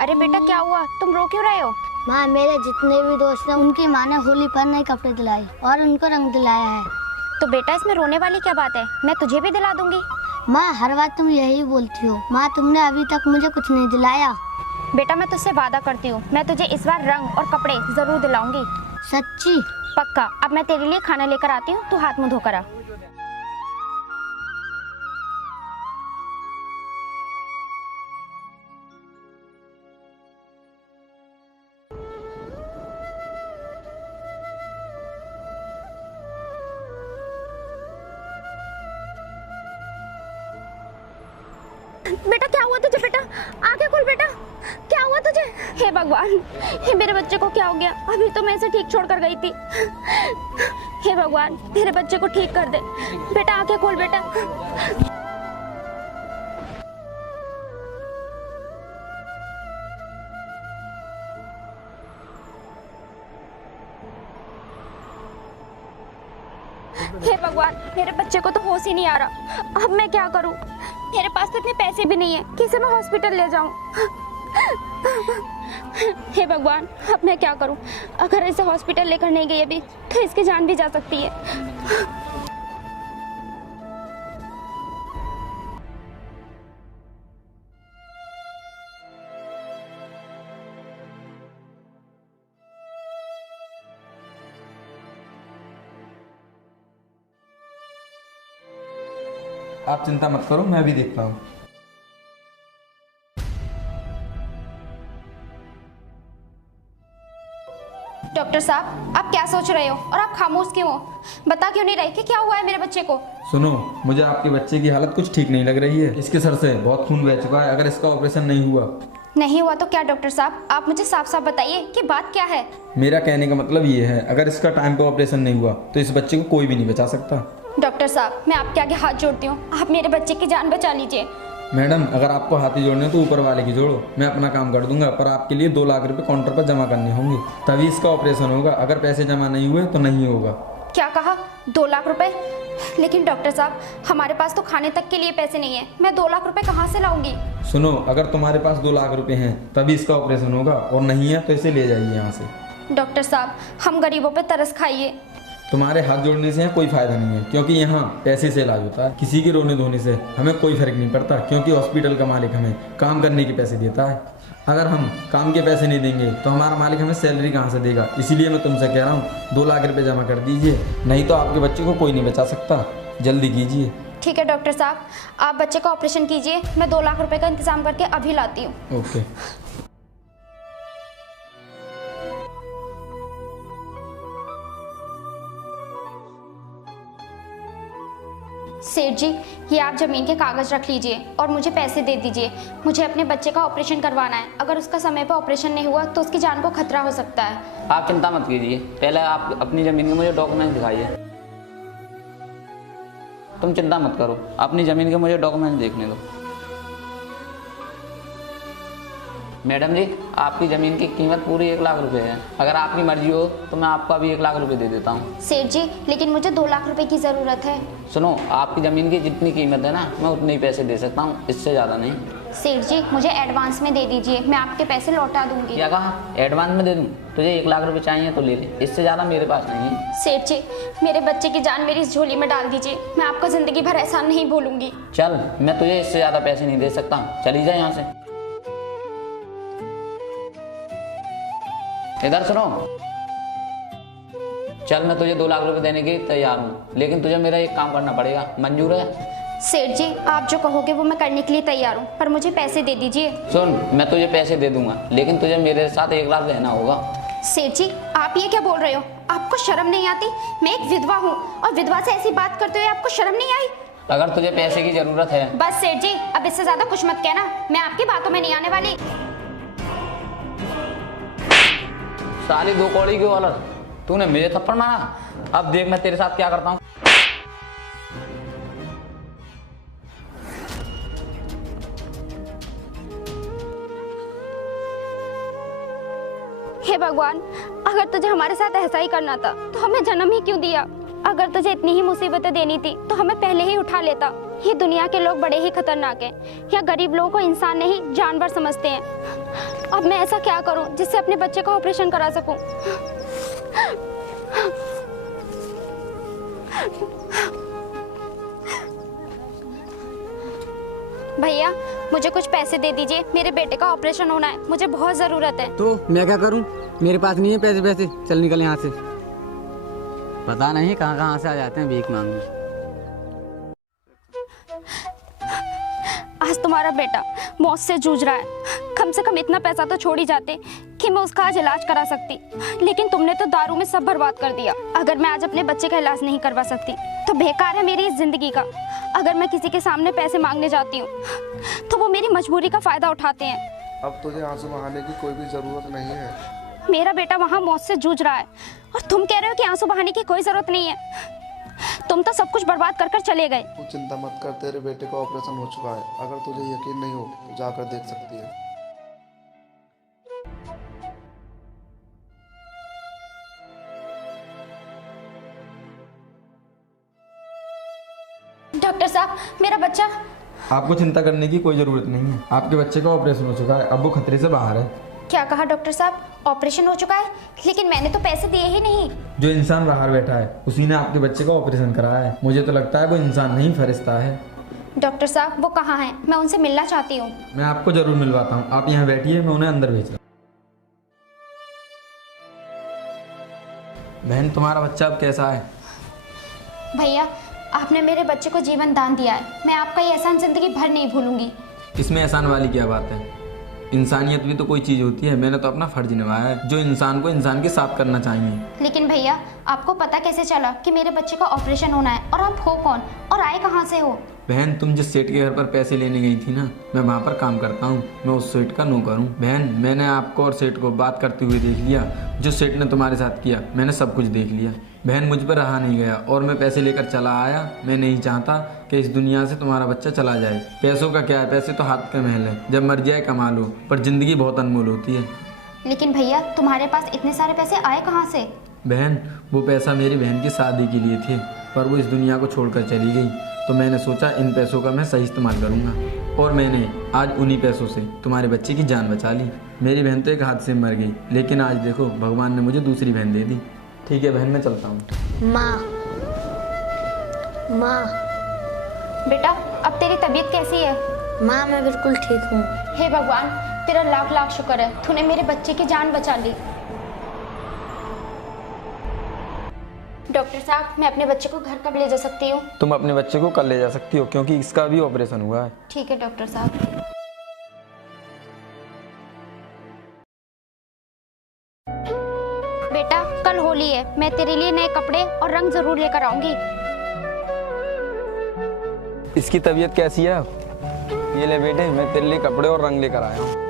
अरे बेटा क्या हुआ, तुम रो क्यों रहे हो? माँ, मेरे जितने भी दोस्त हैं उनकी माँ ने होली पर नए कपड़े दिलाए और उनको रंग दिलाया है। तो बेटा इसमें रोने वाली क्या बात है, मैं तुझे भी दिला दूंगी। माँ, हर बार तुम यही बोलती हो। माँ, तुमने अभी तक मुझे कुछ नहीं दिलाया। बेटा मैं तुझसे वादा करती हूँ, मैं तुझे इस बार रंग और कपड़े जरूर दिलाऊंगी। सच्ची? पक्का। अब मैं तेरे लिए खाना लेकर आती हूँ, तू हाथ मुंह धोकर आ। बेटा क्या हुआ तुझे? बेटा आंखें खोल। बेटा क्या हुआ तुझे? हे भगवान, हे मेरे बच्चे को क्या हो गया? अभी तो मैं इसे ठीक छोड़कर गई थी। हे भगवान, मेरे बच्चे को ठीक कर दे। बेटा आंखें खोल। बेटा हे भगवान, मेरे बच्चे को तो होश ही नहीं आ रहा। अब मैं क्या करूं? मेरे पास तो इतने पैसे भी नहीं है कि इसे मैं हॉस्पिटल ले जाऊं। हे भगवान, अब मैं क्या करूं? अगर इसे हॉस्पिटल लेकर नहीं गई अभी तो इसकी जान भी जा सकती है। आप चिंता मत करो, मैं भी देखता हूँ। डॉक्टर साहब, आप क्या सोच रहे हो और आप खामोश क्यों हो? बता क्यों नहीं रहे कि क्या हुआ है मेरे बच्चे को? सुनो, मुझे आपके बच्चे की हालत कुछ ठीक नहीं लग रही है। इसके सर से बहुत खून बह चुका है। अगर इसका ऑपरेशन नहीं हुआ तो क्या डॉक्टर साहब? आप मुझे साफ साफ बताइए कि बात क्या है। मेरा कहने का मतलब ये है, अगर इसका टाइम पे ऑपरेशन नहीं हुआ तो इस बच्चे को कोई भी नहीं बचा सकता। डॉक्टर साहब, मैं आपके आगे हाथ जोड़ती हूँ, आप मेरे बच्चे की जान बचा लीजिए। मैडम, अगर आपको हाथी जोड़ने तो ऊपर वाले की जोड़ो। मैं अपना काम कर दूंगा, पर आपके लिए 2 लाख रुपए काउंटर पर जमा करने होंगे, तभी इसका ऑपरेशन होगा। अगर पैसे जमा नहीं हुए तो नहीं होगा। क्या कहा? 2 लाख रुपए? लेकिन डॉक्टर साहब, हमारे पास तो खाने तक के लिए पैसे नहीं है। मैं 2 लाख रुपए कहाँ से लाऊंगी? सुनो, अगर तुम्हारे पास 2 लाख रुपए हैं तभी इसका ऑपरेशन होगा, और नहीं है तो इसे ले जाइए यहाँ से। डॉक्टर साहब, हम गरीबों पे तरस खाइए। तुम्हारे हाथ जोड़ने से कोई फायदा नहीं है, क्योंकि यहाँ पैसे से इलाज होता है। किसी के रोने धोने से हमें कोई फर्क नहीं पड़ता, क्योंकि हॉस्पिटल का मालिक हमें काम करने के पैसे देता है। अगर हम काम के पैसे नहीं देंगे तो हमारा मालिक हमें सैलरी कहाँ से देगा? इसीलिए मैं तुमसे कह रहा हूँ 2 लाख रुपए जमा कर दीजिए, नहीं तो आपके बच्चे को कोई नहीं बचा सकता। जल्दी कीजिए। ठीक है डॉक्टर साहब, आप बच्चे का ऑपरेशन कीजिए, मैं 2 लाख रुपए का इंतजाम करके अभी लाती हूँ। ओके। सेठ जी, ये आप जमीन के कागज रख लीजिए और मुझे पैसे दे दीजिए। मुझे अपने बच्चे का ऑपरेशन करवाना है। अगर उसका समय पर ऑपरेशन नहीं हुआ तो उसकी जान को खतरा हो सकता है। आप चिंता मत कीजिए, पहले आप अपनी ज़मीन के मुझे डॉक्यूमेंट दिखाइए। तुम चिंता मत करो, अपनी ज़मीन के मुझे डॉक्यूमेंट देखने दो। मैडम जी, आपकी ज़मीन की कीमत पूरी 1 लाख रुपए है। अगर आपकी मर्जी हो तो मैं आपको अभी 1 लाख रुपए दे देता हूँ। सेठ जी, लेकिन मुझे 2 लाख रुपए की ज़रूरत है। सुनो, आपकी ज़मीन की जितनी कीमत है ना, मैं उतने ही पैसे दे सकता हूँ, इससे ज़्यादा नहीं। सेठ जी, मुझे एडवांस में दे दीजिए, मैं आपके पैसे लौटा दूंगी। क्या कहा? एडवांस में दे दूँ? तुझे 1 लाख रुपए चाहिए तो ले ले, इससे ज़्यादा मेरे पास नहीं है। सेठ जी, मेरे बच्चे की जान मेरी इस झोली में डाल दीजिए, मैं आपका ज़िंदगी भर एहसान नहीं भूलूंगी। चल, मैं तुझे इससे ज़्यादा पैसे नहीं दे सकता, चली जा यहाँ से। इधर सुनो, चल मैं तुझे 2 लाख रुपए देने के तैयार हूँ, लेकिन तुझे मेरा एक काम करना पड़ेगा। मंजूर है? सेठ जी, आप जो कहोगे वो मैं करने के लिए तैयार हूँ, पर मुझे पैसे दे दीजिए। सुन, मैं तुझे पैसे दे दूंगा, लेकिन तुझे मेरे साथ 1 रात रहना होगा। सेठ जी, आप ये क्या बोल रहे हो? आपको शर्म नहीं आती? मैं एक विधवा हूँ और विधवा से ऐसी बात करते हुए आपको शर्म नहीं आई? अगर तुझे पैसे की जरूरत है। बस सेठ जी, अब इससे ज्यादा कुछ मत कहना, मैं आपकी बातों में नहीं आने वाली। साली 2 कौड़ी की औलत, तूने मुझे थप्पड़ मारा, अब देख मैं तेरे साथ क्या करता हूँ। हे भगवान, अगर तुझे हमारे साथ ऐसा ही करना था तो हमें जन्म ही क्यों दिया? अगर तुझे इतनी ही मुसीबतें देनी थी तो हमें पहले ही उठा लेता। ये दुनिया के लोग बड़े ही खतरनाक हैं। यहाँ गरीब लोगों को इंसान नहीं जानवर समझते हैं। अब मैं ऐसा क्या करूं जिससे अपने बच्चे का ऑपरेशन करा सकूं? भैया मुझे कुछ पैसे दे दीजिए, मेरे बेटे का ऑपरेशन होना है, मुझे बहुत ज़रूरत है। तो मैं क्या करूं? मेरे पास नहीं है पैसे। चल निकल यहाँ से। पता नहीं कहाँ कहाँ से आ जाते हैं भीख मांगने। आज तुम्हारा बेटा मौत से जूझ रहा है। कम से कम इतना पैसा तो छोड़ ही जाते कि मैं उसका आज इलाज करा सकती, लेकिन तुमने तो दारू में सब बर्बाद कर दिया। अगर मैं आज अपने बच्चे का इलाज नहीं करवा सकती तो बेकार है मेरी इस जिंदगी का। अगर मैं किसी के सामने पैसे मांगने जाती हूँ तो वो मेरी मजबूरी का फायदा उठाते हैं। अब तुझे आंसू बहाने की कोई भी जरूरत नहीं है। मेरा बेटा वहाँ मौत से जूझ रहा है और तुम कह रहे हो कि आंसू बहाने की कोई जरूरत नहीं है। तुम तो सब कुछ बर्बाद कर कर चले गए। तू चिंता मत कर, तेरे बेटे का ऑपरेशन हो चुका है। अगर तुझे यकीन नहीं हो तो जाकर देख सकती है। डॉक्टर साहब मेरा बच्चा। आपको चिंता करने की कोई ज़रूरत नहीं है। आपके बच्चे का ऑपरेशन हो चुका है, अब वो खतरे से बाहर है। क्या कहा डॉक्टर साहब? ऑपरेशन हो चुका है? लेकिन मैंने तो पैसे दिए ही नहीं। जो इंसान बाहर बैठा है उसी ने आपके बच्चे का ऑपरेशन कराया है। मुझे तो लगता है वो इंसान नहीं फरिश्ता है। डॉक्टर साहब वो कहाँ हैं? मैं उनसे मिलना चाहती हूँ। मैं आपको जरूर मिलवाता हूँ, आप यहाँ बैठिए, मैं उन्हें अंदर भेज रहा हूँ। बहन तुम्हारा बच्चा अब कैसा है? भैया आपने मेरे बच्चे को जीवन दान दिया है, मैं आपका ये एहसान जिंदगी भर नहीं भूलूंगी। इसमें एहसान वाली क्या बात है? इंसानियत भी तो कोई चीज़ होती है। मैंने तो अपना फर्ज निभाया है जो इंसान को इंसान के साथ करना चाहिए। लेकिन भैया आपको पता कैसे चला कि मेरे बच्चे का ऑपरेशन होना है? और आप हो कौन और आए कहाँ से हो? बहन तुम जिस सेठ के घर पर पैसे लेने गई थी ना, मैं वहाँ पर काम करता हूँ। मैं उस सेठ का नौकर हूँ। बहन मैंने आपको और सेठ को बात करते हुए देख लिया। जो सेठ ने तुम्हारे साथ किया मैंने सब कुछ देख लिया। बहन मुझ पर रहा नहीं गया और मैं पैसे लेकर चला आया। मैं नहीं चाहता कि इस दुनिया से तुम्हारा बच्चा चला जाए। पैसों का क्या है, पैसे तो हाथ का महल है, जब मर जाए कमा लो, पर जिंदगी बहुत अनमोल होती है। लेकिन भैया तुम्हारे पास इतने सारे पैसे आए कहाँ से? बहन वो पैसा मेरी बहन की शादी के लिए थे, पर वो इस दुनिया को छोड़कर चली गई, तो मैंने सोचा इन पैसों का मैं सही इस्तेमाल करूँगा। और मैंने आज उन्हीं पैसों से तुम्हारे बच्चे की जान बचा ली। मेरी बहन तो एक हादसे में मर गई, लेकिन आज देखो भगवान ने मुझे दूसरी बहन दे दी। ठीक है बहन मैं चलता हूँ। माँ बेटा अब तेरी तबीयत कैसी है? माँ मैं बिल्कुल ठीक हूँ। हे भगवान तेरा लाख लाख शुक्र है, तूने मेरे बच्चे की जान बचा ली। डॉक्टर साहब मैं अपने बच्चे को घर कब ले जा सकती हूँ? तुम अपने बच्चे को कल ले जा सकती हो, क्योंकि इसका भी ऑपरेशन हुआ है। ठीक है डॉक्टर साहब। बेटा कल होली है, मैं तेरे लिए नए कपड़े और रंग जरूर लेकर आऊंगी। इसकी तबीयत कैसी है? ये ले बेटे, मैं तेरे लिए कपड़े और रंग लेकर आया हूँ।